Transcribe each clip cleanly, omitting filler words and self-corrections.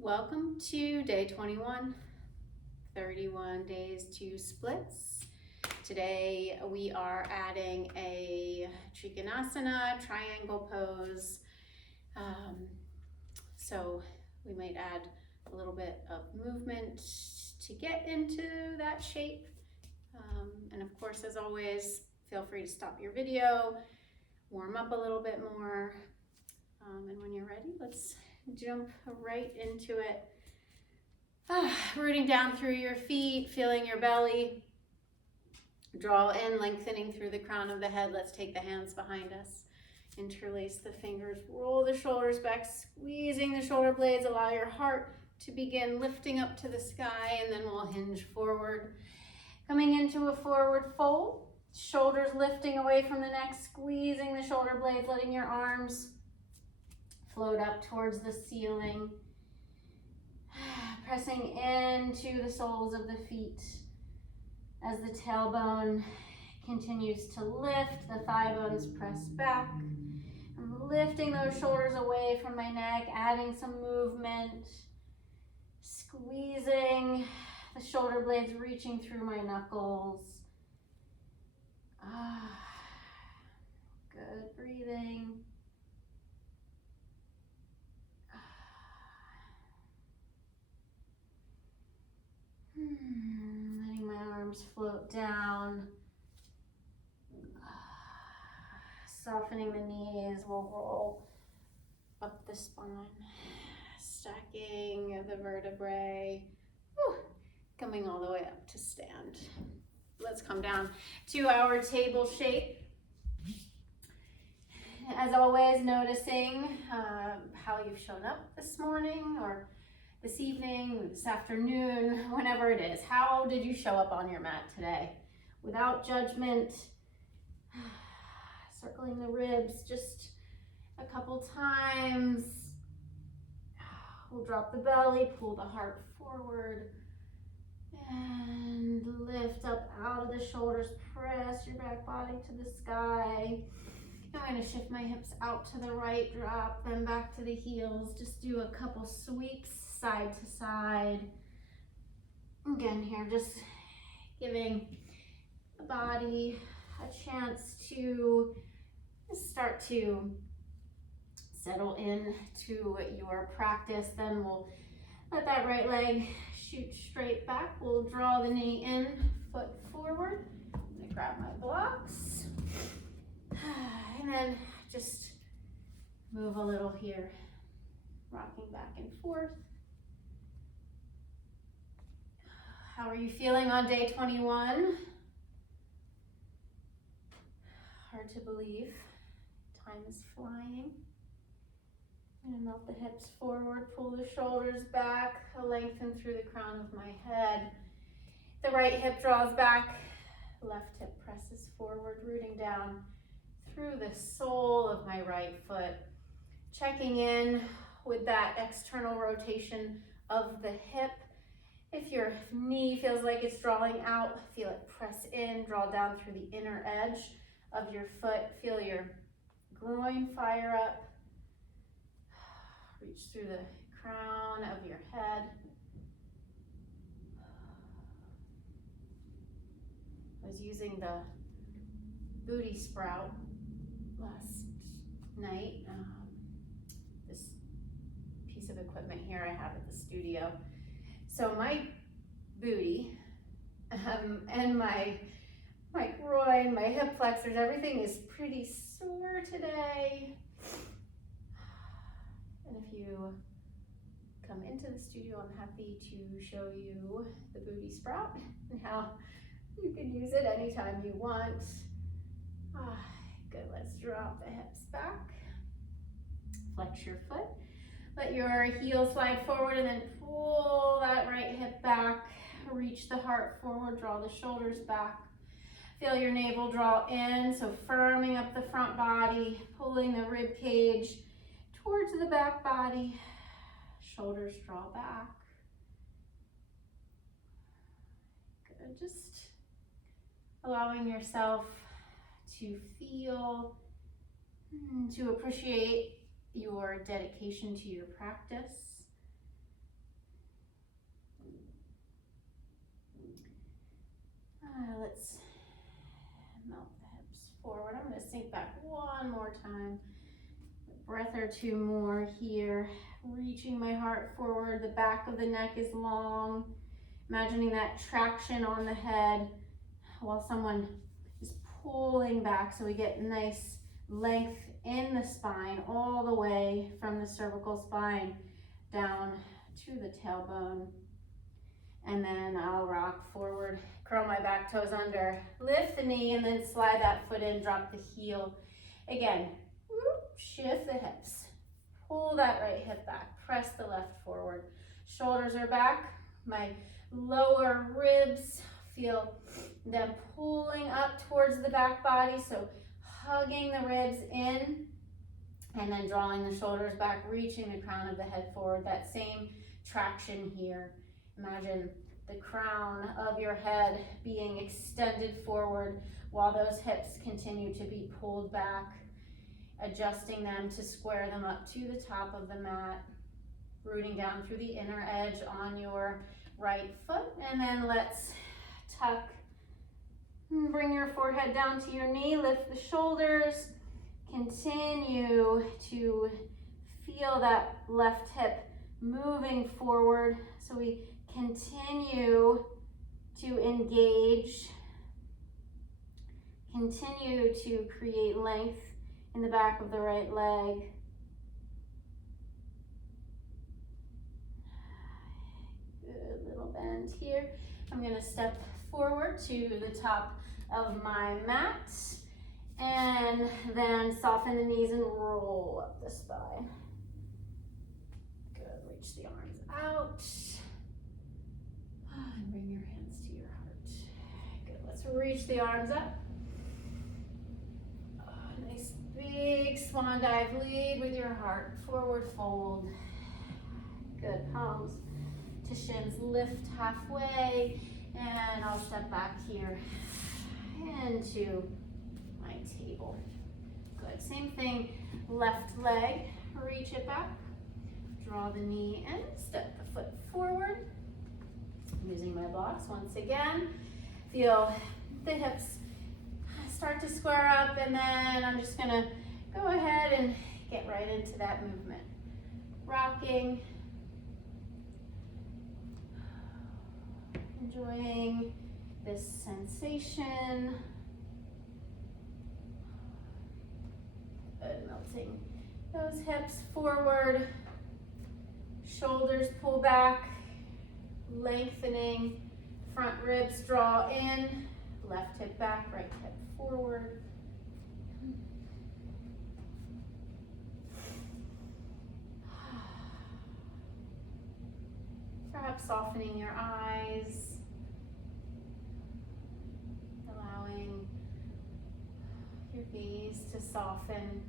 Welcome to day 21, 31 days to splits. Today we are adding a Trikonasana triangle pose. So we might add a little bit of movement to get into that shape. And of course, as always, feel free to stop your video, warm up a little bit more. And when you're ready, let's jump right into it. Rooting down through your feet, feeling your belly. Draw in, lengthening through the crown of the head. Let's take the hands behind us. Interlace the fingers, roll the shoulders back, squeezing the shoulder blades. Allow your heart to begin lifting up to the sky, and then we'll hinge forward. Coming into a forward fold, shoulders lifting away from the neck, squeezing the shoulder blades, letting your arms float up towards the ceiling. Pressing into the soles of the feet as the tailbone continues to lift, the thigh bones press back. I'm lifting those shoulders away from my neck, adding some movement, squeezing the shoulder blades, reaching through my knuckles. Good breathing. Letting my arms float down. Softening the knees, we'll roll up the spine. Stacking the vertebrae. Coming all the way up to stand. Let's come down to our table shape. As always, noticing how you've shown up this morning or this evening, this afternoon, whenever it is. How did you show up on your mat today? Without judgment, circling the ribs just a couple times. We'll drop the belly, pull the heart forward, and lift up out of the shoulders. Press your back body to the sky. I'm going to shift my hips out to the right, drop them back to the heels. Just do a couple sweeps side to side. Again here, just giving the body a chance to start to settle in to your practice. Then we'll let that right leg shoot straight back. We'll draw the knee in, foot forward. I'm going to grab my blocks. And then just move a little here, rocking back and forth. How are you feeling on day 21? Hard to believe. Time is flying. I'm going to melt the hips forward, pull the shoulders back, lengthen through the crown of my head. The right hip draws back, left hip presses forward, rooting down through the sole of my right foot. Checking in with that external rotation of the hip. If your knee feels like it's drawing out, feel it press in, draw down through the inner edge of your foot. Feel your groin fire up. Reach through the crown of your head. I was using the booty sprout last night. This piece of equipment here I have at the studio. So my booty and my groin, my hip flexors, everything is pretty sore today. And if you come into the studio, I'm happy to show you the booty sprout and how you can use it anytime you want. Good, let's drop the hips back. Flex your foot. Let your heel slide forward and then pull that right hip back. Reach the heart forward, draw the shoulders back. Feel your navel draw in, so firming up the front body, pulling the rib cage towards the back body. Shoulders draw back. Good, just allowing yourself to feel, to appreciate your dedication to your practice. Let's melt the hips forward. I'm going to sink back one more time. A breath or two more here. Reaching my heart forward. The back of the neck is long. Imagining that traction on the head while someone is pulling back, so we get nice length in the spine all the way from the cervical spine down to the tailbone. And then I'll rock forward, curl my back toes under, lift the knee, and then slide that foot in, drop the heel. Again, shift the hips, pull that right hip back, press the left forward. Shoulders are back, my lower ribs, feel them pulling up towards the back body, so hugging the ribs in, and then drawing the shoulders back, reaching the crown of the head forward. That same traction here. Imagine the crown of your head being extended forward while those hips continue to be pulled back, adjusting them to square them up to the top of the mat, rooting down through the inner edge on your right foot. And then let's tuck, bring your forehead down to your knee, lift the shoulders, continue to feel that left hip moving forward, so we continue to engage, continue to create length in the back of the right leg. Good little bend here. I'm going to step forward to the top of my mat and then soften the knees and roll up the spine. Good, reach the arms out and bring your hands to your heart. Good, let's reach the arms up. Nice big swan dive, lead with your heart, forward fold. Good, palms to shins, lift halfway, and I'll step back here into my table. Good, same thing, left leg, reach it back, draw the knee in, step the foot forward. Using my blocks once again, feel the hips start to square up, and then I'm just gonna go ahead and get right into that movement. Rocking, enjoying this sensation. Good, melting those hips forward, shoulders pull back, lengthening, front ribs draw in, left hip back, right hip forward. Perhaps softening your eyes, allowing your gaze to soften.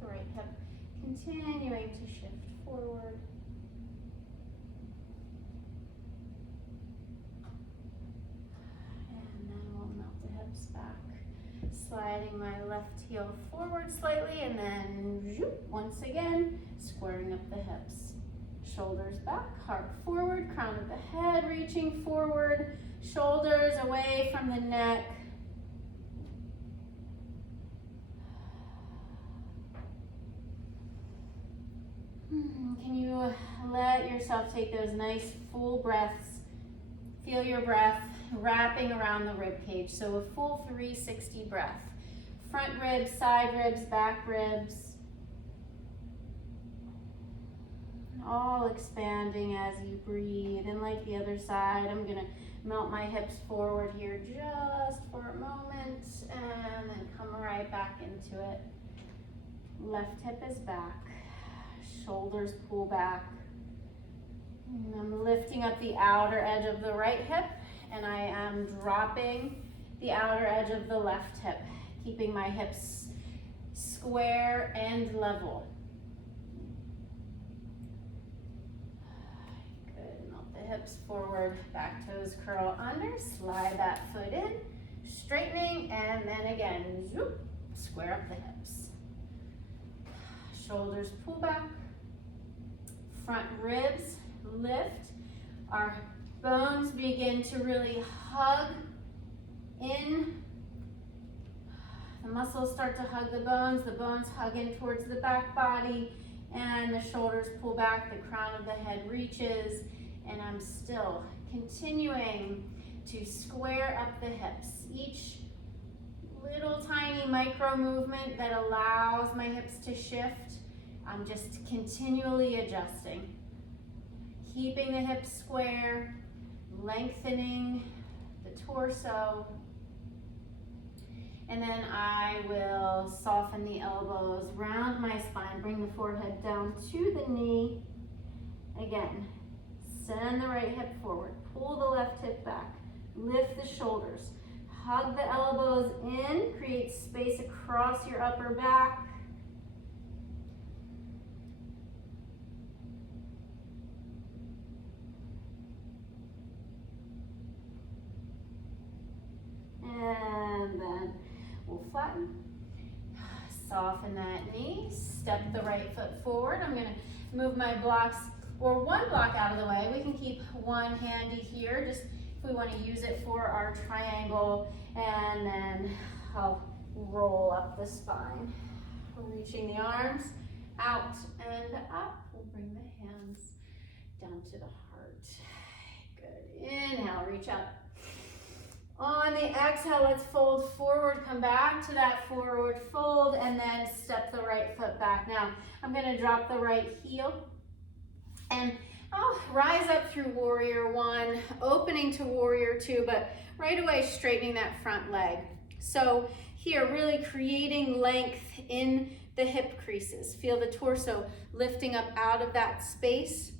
The right hip continuing to shift forward. And then we'll melt the hips back. Sliding my left heel forward slightly, and then once again, squaring up the hips. Shoulders back, heart forward, crown of the head reaching forward, shoulders away from the neck. Can you let yourself take those nice full breaths? Feel your breath wrapping around the rib cage. So a full 360 breath. Front ribs, side ribs, back ribs. All expanding as you breathe. And like the other side, I'm gonna melt my hips forward here just for a moment and then come right back into it. Left hip is back. Shoulders pull back. And I'm lifting up the outer edge of the right hip, and I am dropping the outer edge of the left hip, keeping my hips square and level. Good, melt the hips forward, back toes curl under, slide that foot in, straightening, and then again, zoop, square up the hips. Shoulders pull back. Front ribs lift, our Bones begin to really hug in. The muscles start to hug the bones hug in towards the back body, and the shoulders pull back, the crown of the head reaches, and I'm still continuing to square up the hips. Each little tiny micro movement that allows my hips to shift, I'm just continually adjusting. Keeping the hips square, lengthening the torso. And then I will soften the elbows, round my spine, bring the forehead down to the knee. Again, send the right hip forward, pull the left hip back, lift the shoulders, hug the elbows in, create space across your upper back. And then we'll flatten. Soften that knee, step the right foot forward. I'm gonna move my blocks, or one block out of the way. We can keep one handy here, just if we wanna use it for our triangle, and then I'll roll up the spine. Reaching the arms out and up. We'll bring the hands down to the heart. Good, inhale, reach up. On the exhale, let's fold forward, come back to that forward fold, and then step the right foot back. Now, I'm gonna drop the right heel, and I'll rise up through warrior one, opening to warrior two, but right away straightening that front leg. So here, really creating length in the hip creases. Feel the torso lifting up out of that space.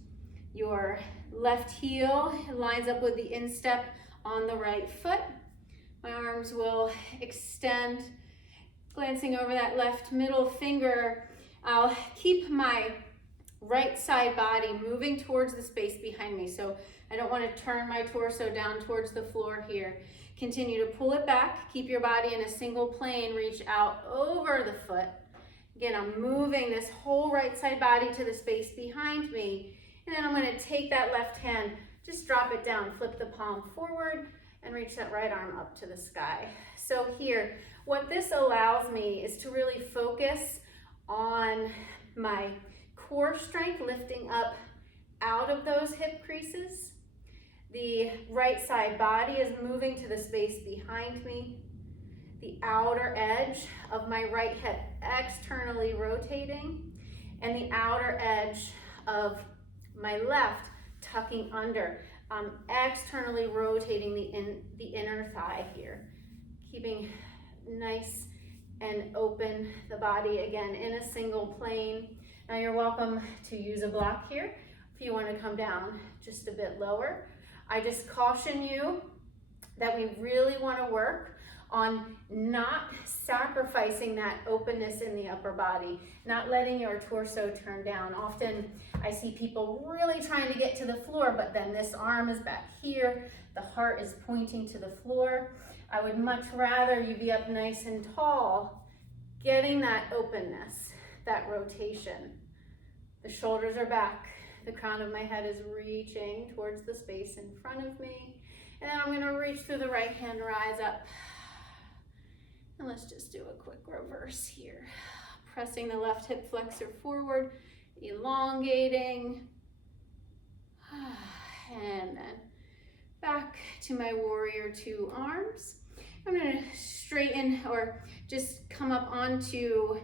Your left heel lines up with the instep on the right foot. My arms will extend, glancing over that left middle finger. I'll keep my right side body moving towards the space behind me. So I don't want to turn my torso down towards the floor here. Continue to pull it back. Keep your body in a single plane. Reach out over the foot. Again, I'm moving this whole right side body to the space behind me. And then I'm going to take that left hand, just drop it down, flip the palm forward, and reach that right arm up to the sky. So here, what this allows me is to really focus on my core strength, lifting up out of those hip creases. The right side body is moving to the space behind me. The outer edge of my right hip externally rotating, and the outer edge of my left tucking under. Externally rotating the inner thigh here. Keeping nice and open the body, again, in a single plane. Now you're welcome to use a block here if you want to come down just a bit lower. I just caution you that we really want to work on not sacrificing that openness in the upper body, not letting your torso turn down. Often I see people really trying to get to the floor, but then this arm is back here, the heart is pointing to the floor. I would much rather you be up nice and tall, getting that openness, that rotation. The shoulders are back, the crown of my head is reaching towards the space in front of me, and then I'm going to reach through the right hand, rise up. And let's just do a quick reverse here. Pressing the left hip flexor forward, elongating. And then back to my warrior two arms. I'm gonna straighten or just come up onto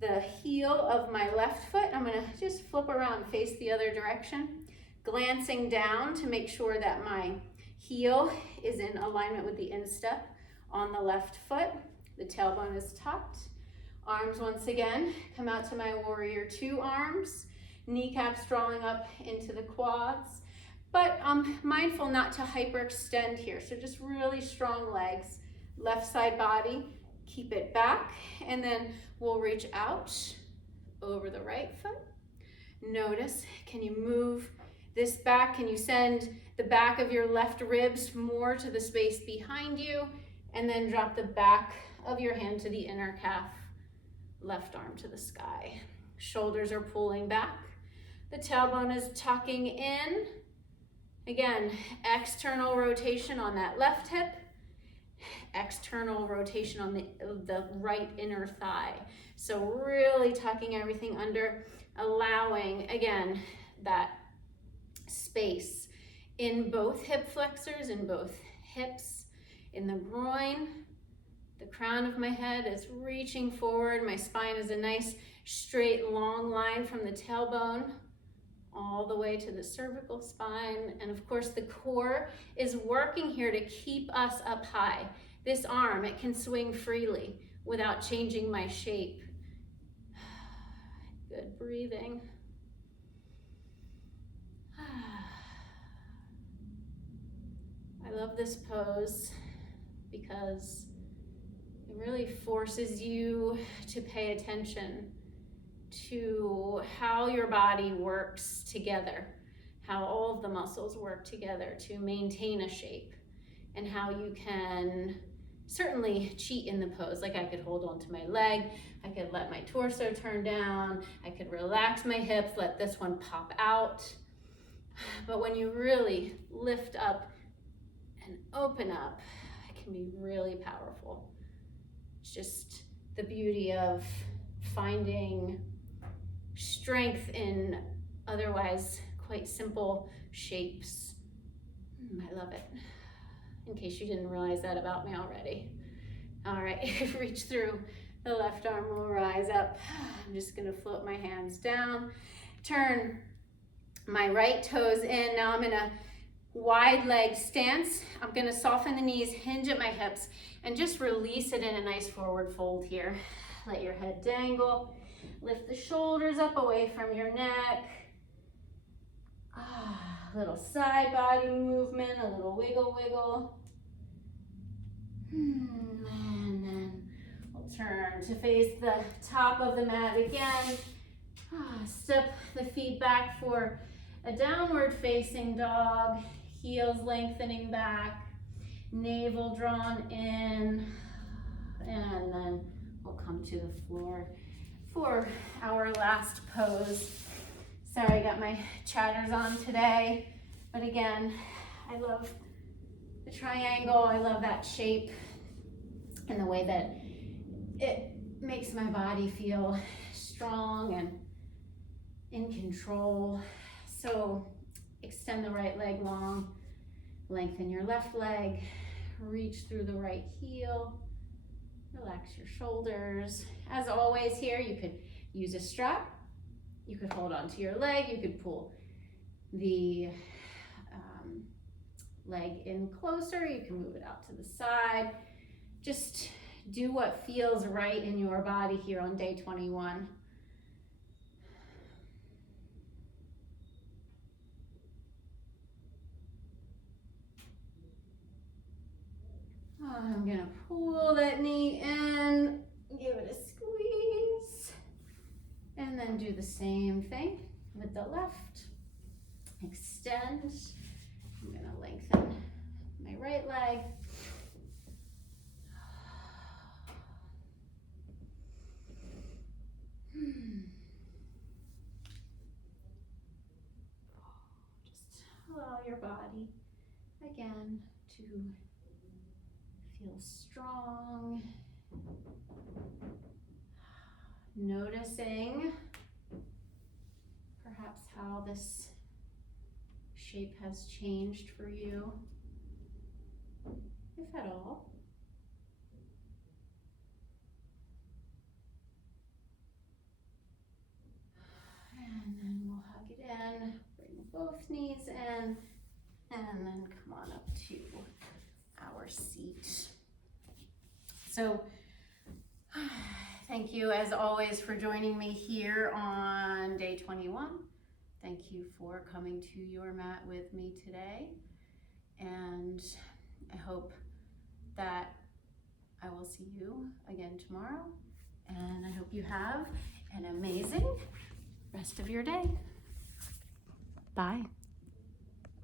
the heel of my left foot. I'm gonna just flip around, face the other direction, glancing down to make sure that my heel is in alignment with the instep on the left foot. The tailbone is tucked. Arms once again come out to my warrior two arms. Kneecaps drawing up into the quads. But I'm mindful not to hyperextend here. So just really strong legs. Left side body, keep it back. And then we'll reach out over the right foot. Notice, can you move this back? Can you send the back of your left ribs more to the space behind you? And then drop the back of your hand to the inner calf, left arm to the sky. Shoulders are pulling back. The tailbone is tucking in. Again, external rotation on that left hip, external rotation on the right inner thigh. So really tucking everything under, allowing, again, that space in both hip flexors, in both hips, in the groin. The crown of my head is reaching forward. My spine is a nice, straight, long line from the tailbone all the way to the cervical spine. And of course, the core is working here to keep us up high. This arm, it can swing freely without changing my shape. Good breathing. I love this pose because it really forces you to pay attention to how your body works together, how all of the muscles work together to maintain a shape, and how you can certainly cheat in the pose. Like I could hold on to my leg, I could let my torso turn down, I could relax my hips, let this one pop out. But when you really lift up and open up, it can be really powerful. It's just the beauty of finding strength in otherwise quite simple shapes. I love it. In case you didn't realize that about me already. All right, reach through. The left arm will rise up. I'm just gonna float my hands down. Turn my right toes in. Now I'm in a wide leg stance. I'm gonna soften the knees, hinge at my hips, and just release it in a nice forward fold here. Let your head dangle. Lift the shoulders up away from your neck. A little side body movement, a little wiggle, wiggle. And then we'll turn to face the top of the mat again. Step the feet back for a downward facing dog. Heels lengthening back, navel drawn in, and then we'll come to the floor for our last pose. Sorry, I got my chatters on today, but again, I love the triangle. I love that shape and the way that it makes my body feel strong and in control. So extend the right leg long, lengthen your left leg, reach through the right heel, relax your shoulders. As always here, you could use a strap, you could hold onto your leg, you could pull the leg in closer, you can move it out to the side. Just do what feels right in your body here on day 21. I'm gonna pull that knee in, give it a squeeze, and then do the same thing with the left. Extend. I'm gonna lengthen my right leg. Just allow your body again to feel strong. Noticing perhaps how this shape has changed for you, if at all. And then we'll hug it in, bring both knees in, and then come on up to our seat. So thank you as always for joining me here on day 21. Thank you for coming to your mat with me today. And I hope that I will see you again tomorrow. And I hope you have an amazing rest of your day. Bye.